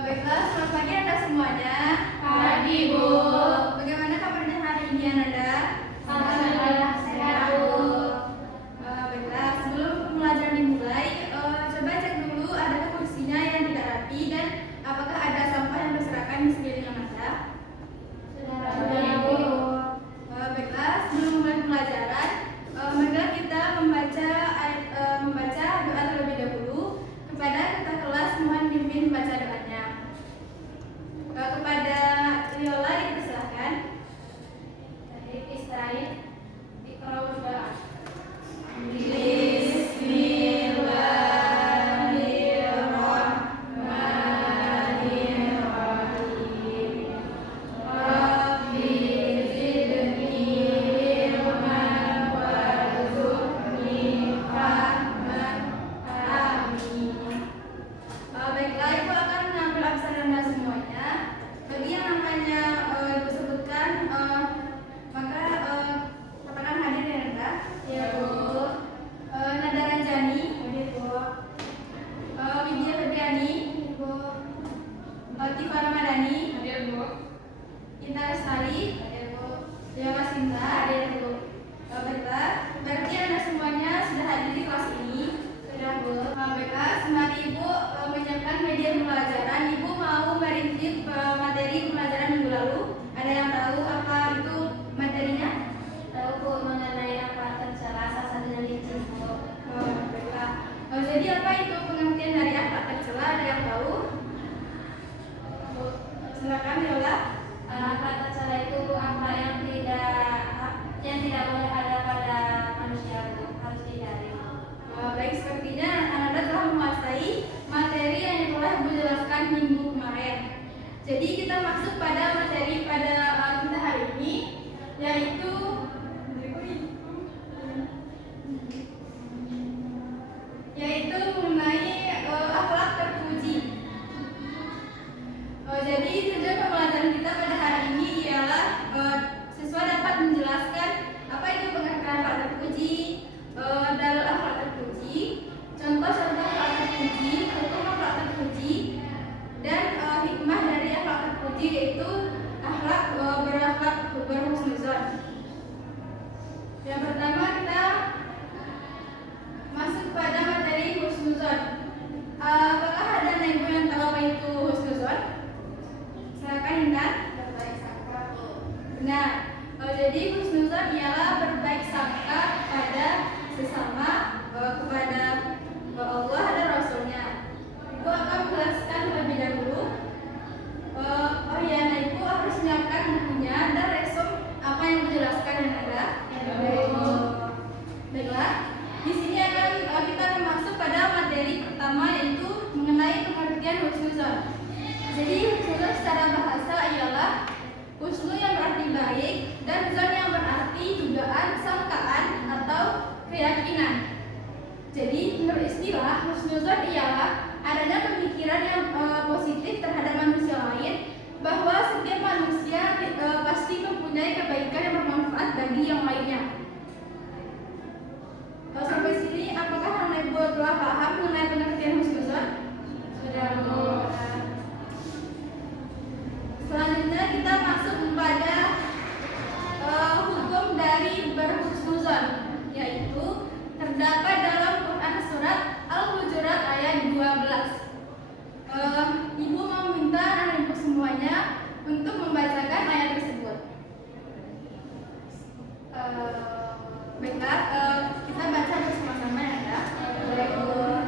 Baiklah, selamat pagi Anda semuanya. Pagi, Bu. Bagaimana kabarnya hari ini Anda? Alhamdulillah sehat, Bu. Baiklah, sebelum pembelajaran dimulai, coba cek dulu adakah kursinya yang tidak rapi dan apakah ada sampah yang berserakan di sekeliling Anda. Sudah, Bu. Baiklah, sebelum mulai pembelajaran, marilah kita membaca doa terlebih dahulu. Kepada ketua kelas mohon pimpin membaca doanya. Kepada Riola dipersilahkan. Dari Israel Iqra doa. Bismillahirrahmanirrahim. Rabbi zidni ilman warzuqni fahman. Amin. Baiklah, Ibu akan mengambil absen Anda semuanya. Bagi yang namanya Ibu sebutkan, maka katakan hadir ya Anda. Ya, Bu. Nada Ranjani, Hadir, Bu. Widya Febriani, Bu. Tifa Ramadhani, Hadir, Bu. Intan Lestari, Hadir, Bu. Dewa Sinta. Hadir, Bu. Baiklah, berarti Anda semuanya sudah hadir di kelas ini. Sudah, Bu. Baiklah, sembari Ibu menyiapkan media pembelajaran, Ibu mau mereview materi pembelajaran minggu lalu. Ada yang tahu apa itu materinya? Tahu, Bu, mengenai apa tercela salah satunya licin, Bu. Baiklah. Jadi apa itu pengertian dari akhlak tercela? Ada yang tahu? Bu, Silakan Yola. akhlak tercela itu akhlak yang tidak boleh ada pada manusia, Bu. Harus dihindari. Baik, sepertinya Anda telah menguasai materi yang telah Ibu jelaskan minggu kemarin. Jadi kita masuk pada materi pada kita hari ini, yaitu mengenai akhlak terpuji. Jadi tujuan pembelajaran kita pada hari ini ialah siswa dapat menjelaskan apa itu pengertian akhlak terpuji, dalil akhlak terpuji, contoh-contoh akhlak terpuji, hukum akhlak terpuji, dan hikmah dari akhlak terpuji, yaitu akhlak berakhlak berhusnuzon. Yang pertama kita masuk pada materi husnuzon. Apakah ada ibu yang tahu apa itu husnuzon? Silakan Intan. Berbaik sangka, Bu. Benar. Jadi husnuzon ialah berbaik sangka pada sesama, kepada Allah dan Rasulnya. Ibu akan menjelaskan terlebih dahulu. Nah Ibu harus menyiapkan bukunya dan resum apa yang dijelaskan dan ada. Baiklah. Di sini kita akan masuk pada materi pertama, yaitu mengenai pengertian husnuzon. Jadi husnuzon secara bahasa ialah husnu yang berarti baik dan zon yang berarti dugaan, sangkaan atau keyakinan. Jadi menurut istilah husnuzon ialah adanya pemikiran yang positif terhadap manusia lain, bahwa setiap manusia pasti mempunyai kebaikan yang bermanfaat bagi yang lainnya. Sampai sini apakah Anda Ibu telah paham mengenai pengertian husnuzon? Sudah, Bu. Selanjutnya kita masuk pada hukum dari berhusnuzon, yaitu terdapat dalam Quran surat Al-Hujurat ayat 12. Ibu mau minta anak ibu semuanya untuk membacakan ayat tersebut. Baiklah, kita baca bersama-sama ya Anda. Baik, Bu.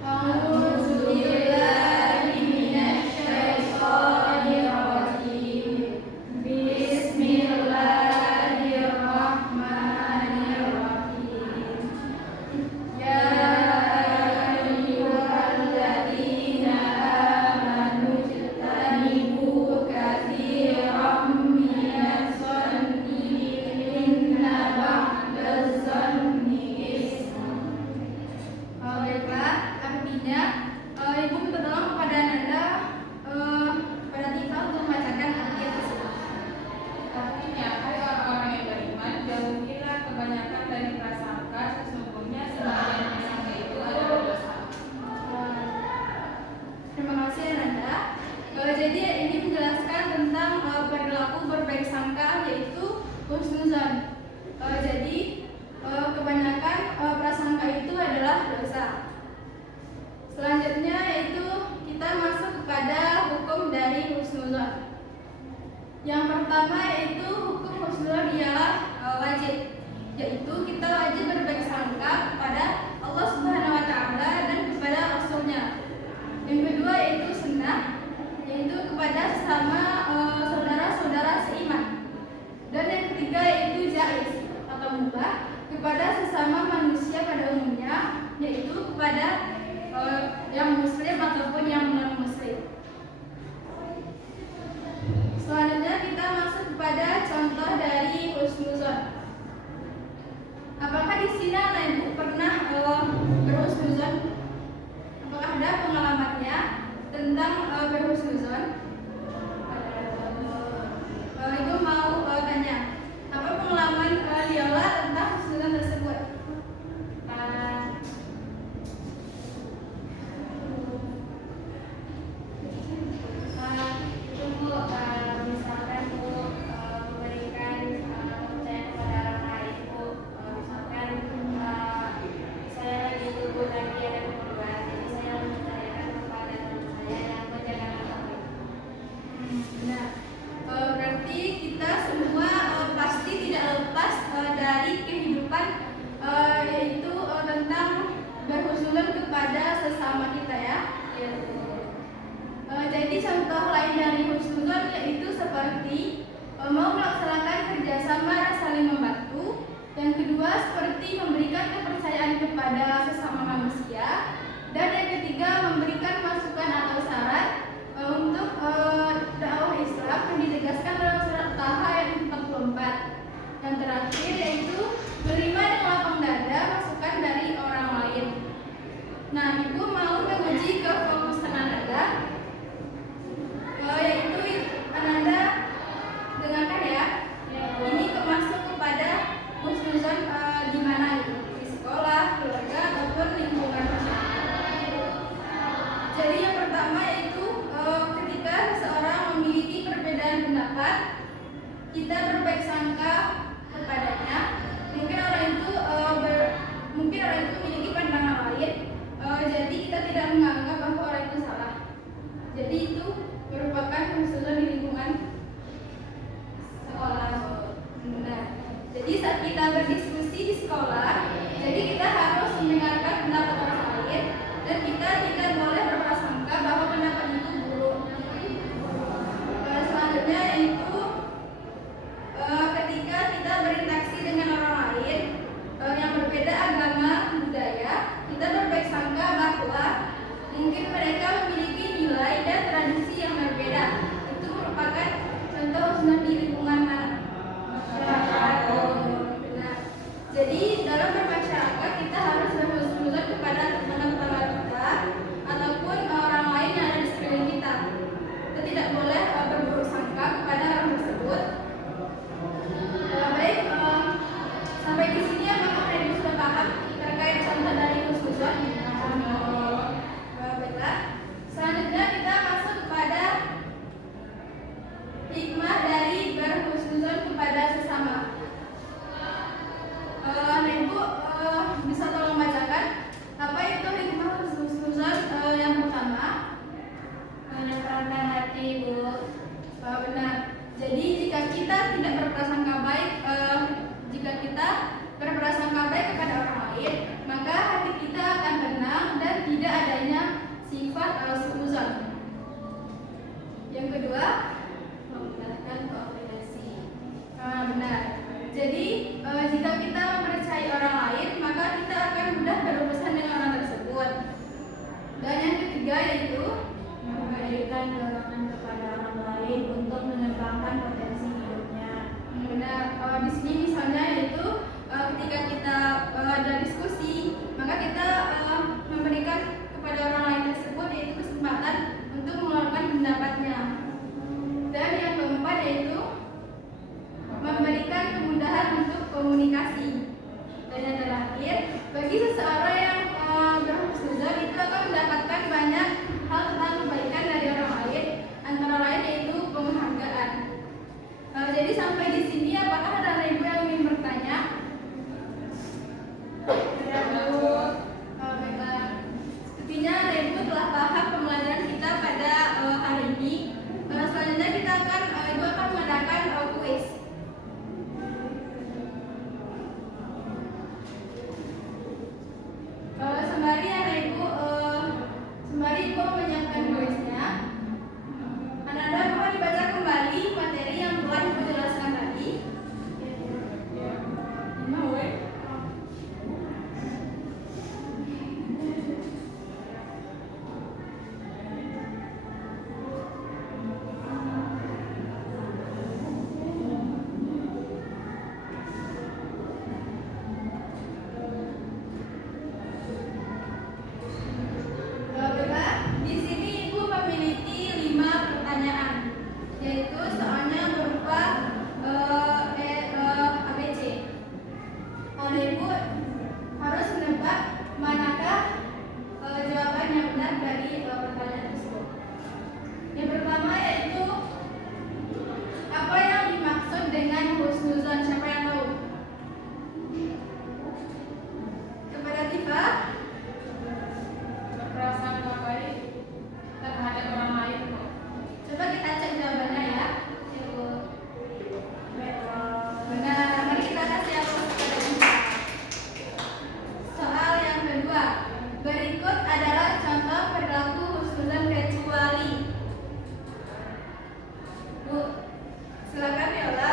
Auzubillahiminasyaitonirrajim. Bismillahirrahmanirrahim. Ya ayyuhalladzina amanu ijtanibu katsiran minaz zanni inna ba'daz zanni ismun. Baiklah, artinya Ibu minta tolong kepada Anda pada Tifa untuk membacakan ayat tersebut. Artinya, hai orang-orang yang beriman, jauhilah kebanyakan dari prasangka, sesungguhnya sebagian prasangka itu adalah dosa. berbaik sangka yaitu husnuzon. Jadi kebanyakan prasangka itu adalah dosa. Selanjutnya yaitu kita masuk kepada hukum dari husnuzon. Yang pertama yaitu hukum husnuzon ialah wajib, yaitu kita wajib berbaik sangka kepada Allah Subhanahu wa taala dan kepada Rasulnya. Yang kedua yaitu sunnah, yaitu kepada sesama saudara-saudara seiman. Dan yang ketiga yaitu jaiz atau mubah kepada sesama manusia pada umumnya, yaitu kepada yang muslim ataupun yang non muslim. Selanjutnya kita masuk kepada contoh dari husnuzon. Apakah di sini anak ibu pernah berhusnuzon? Apakah ada pengalamannya tentang berhusnuzon? Ibu mau tanya, apa pengalaman Liola tentang husnuzon tersebut? Misalkan memberikan kepercayaan kepada orang lain, misalkan saya lagi duduk lagi ada keperluan, jadi saya mempercayakan kepada teman saya yang menjaga kami. Nah, berarti kita semua pasti tidak lepas dari kehidupan yaitu tentang berhusnuzon kepada sesama kita ya. Jadi contoh lain dari husnuzon yaitu seperti mau melaksanakan kerjasama dan saling membantu. Yang kedua seperti memberikan kepercayaan kepada sesama manusia. Dan yang ketiga memberikan masukan atau saran untuk dakwah Islam yang ditegaskan dalam surat Taha ayat 44. Yang terakhir yaitu menerima dengan lapang dada masukan dari orang lain. Nah, ibu mau menguji kefokusan Ananda, yaitu Ananda dengarkan ya. Ini termasuk kepada husnuzon di mana itu? Di sekolah, keluarga ataupun lingkungan masyarakat. Jadi yang pertama yaitu ketika seseorang memiliki perbedaan pendapat, kita berbaik sangka kepadanya. Mungkin orang itu memiliki pandangan lain, jadi kita tidak menganggap bahwa orang itu salah. Jadi itu merupakan husnuzon di lingkungan sekolah. Nah, jadi saat kita berdiskusi di sekolah, jadi kita harus mendengarkan pendapat orang lain dan kita tidak boleh berprasangka bahwa pendapat itu buruk. Selanjutnya yaitu ketika kita berinteraksi dengan orang lain yang berbeda agama, budaya, kita berbaik sangka bahwa mungkin mereka memiliki nilai dan tradisi yang berbeda. Itu merupakan contoh husnuzon di lingkungan masyarakat. Nah, jadi dalam bermasyarakat kita harus berhusnuzon kepada tetangga-tetangga kita ataupun orang lain yang ada di sekeliling kita. Kita tidak boleh berburuk sangka kepada orang tersebut. Baik, sampai di sini apakah ibu sudah paham terkait contoh dari husnuzon? Baiklah. Selanjutnya kita masuk kepada hikmah dari berhusnuzon kepada sesama. Ibu bisa tolong bacakan apa itu hikmah husnuzon yang pertama? Menenangkan hati, Bu. Benar. Jadi jika kita tidak berprasangka baik, kepada orang lain, maka hati kita akan tenang dan tidak adanya sifat suuzon. Yang kedua, Memudahkan koordinasi. benar. Jadi jika kita mempercayai orang lain, maka kita akan mudah berurusan dengan orang tersebut. Dan yang ketiga yaitu Memberikan dorongan kepada orang lain untuk mengembangkan potensi hidupnya. benar. Di sini misalnya yaitu ketika kita ada diskusi, maka kita memberikan kepada orang lain tersebut yaitu kesempatan untuk mengeluarkan pendapatnya. Dan yang keempat yaitu memberikan kemudahan untuk komunikasi. Dan yang terakhir, bagi seseorang yang berhusnuzon itu akan mendapatkan banyak hal tentang kebaikan dari orang lain, antara lain yaitu penghargaan. Jadi telah paham pembelajaran kita pada hari ini. Selanjutnya kita akan Ibu akan mengadakan kuis. Sembari Ibu menyiapkan kuisnya, Ananda mohon dibaca kembali materi yang telah Ibu jelaskan tadi. Mau di sini Ibu memiliki 5 pertanyaan, yaitu soalnya berupa ABC. Ibu harus menebak manakah jawaban yang benar dari pertanyaan tersebut. Yang pertama yaitu apa yang dimaksud dengan husnuzon? Siapa yang tahu? Kepada Tifa. Berprasangka baik terhadap orang lain kok. Coba kita cek jawabannya ya. Benar, mari kita kasih aplaus kepada Tifa. Soal yang kedua, berikut adalah contoh perilaku husnuzon kecuali. Bu, silakan Yola.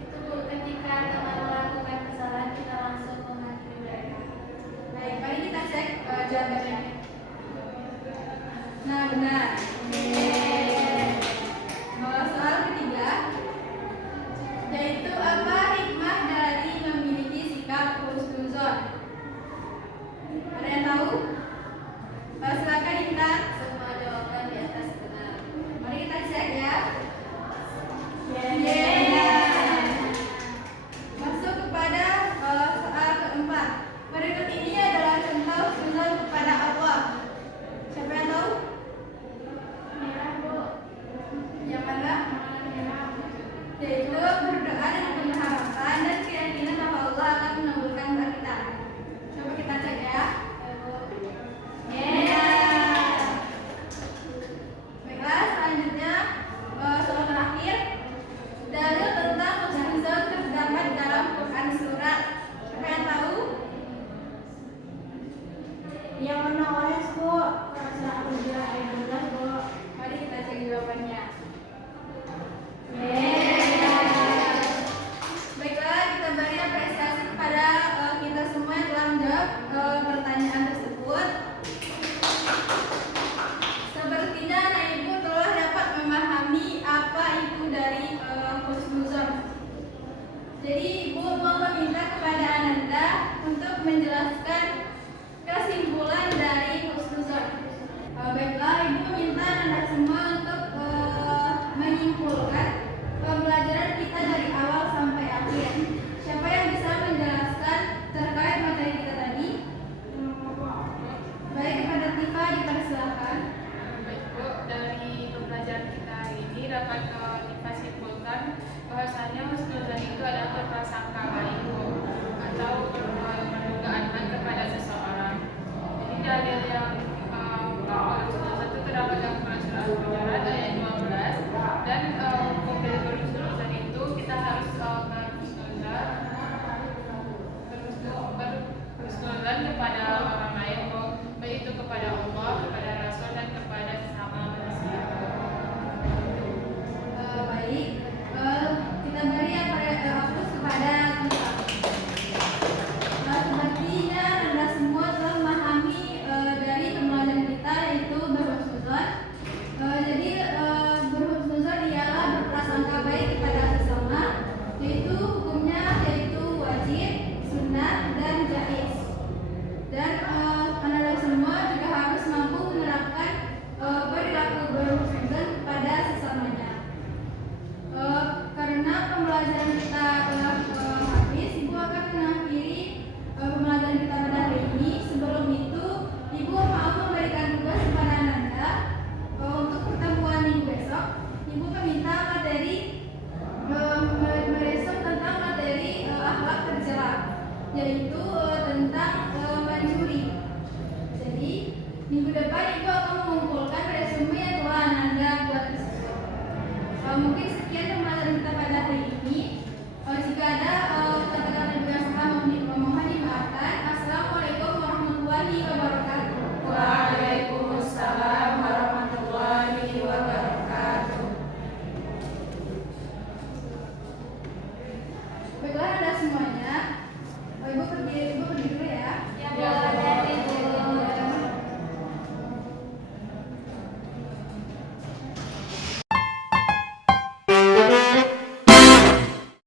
Itu Bu, ketika teman melakukan kesalahan kita langsung menghakimi mereka. Baik, mari kita cek jawabannya. Nah, benar. Soal ketiga, yaitu apa hikmah dari memiliki sikap husnuzon? Ada yang tahu? Silakan Intan. Semua jawaban di atas benar. Mari kita cek ya. Masuk kepada soal keempat. Berikut ini adalah contoh husnuzon kepada Allah. Siapa yang tahu? Merah Bu. Yang mana? Merah. Yaitu berdoa dengan penuh harapan dan keyakinan bahwa Allah akan mengabulkan doa kita. Coba kita cek ya. Baiklah, selanjutnya soal terakhir. Dalil tentang husnuzon terdapat dalam Quran surat. Siapa yang tahu? Yang warna orange Bu. Surah Al-Baqarah ayat 12 Bu. Mari kita cek jawabannya. Baiklah, kita beri apresiasi kepada kita semua yang telah menjawab pertanyaan tersebut. Sepertinya anak ibu telah dapat memahami apa itu dari husnuzon. Jadi ibu mau meminta kepada Ananda untuk menjelaskan kesimpulan dari husnuzon. Baiklah, ibu meminta Ananda semua untuk menyimpulkan pembelajaran kita dari awal sampai akhir. Siapa yang bisa menjelaskan terkait materi kita tadi? Baik, kepada Tifa dipersilakan. Baik Bu, dari pembelajaran kita hari ini dapat kita simpulkan bahwasanya husnuzon itu adalah berprasangka baik Bu, atau berdugaan baik kepada seseorang. Jadi dalil yang bahwa husnuzon itu terdapat dalam Quran surah Al-Baqarah ayat 12, dan hukum dari berhusnuzon itu kita harus berhusnuzon kepada orang lain Bu, baik itu kepada Allah, kepada Rasul, dan kepada sesama manusia. mengumpulkan resume yang telah Anda buat tersebut. Mungkin sekian pembelajaran kita pada hari ini. Jika ada kata-kata yang tidak salah mohon dimaafkan. Assalamualaikum warahmatullahi wabarakatuh. Waalaikumsalam warahmatullahi wabarakatuh. Baiklah Anda semuanya, Ibu pergi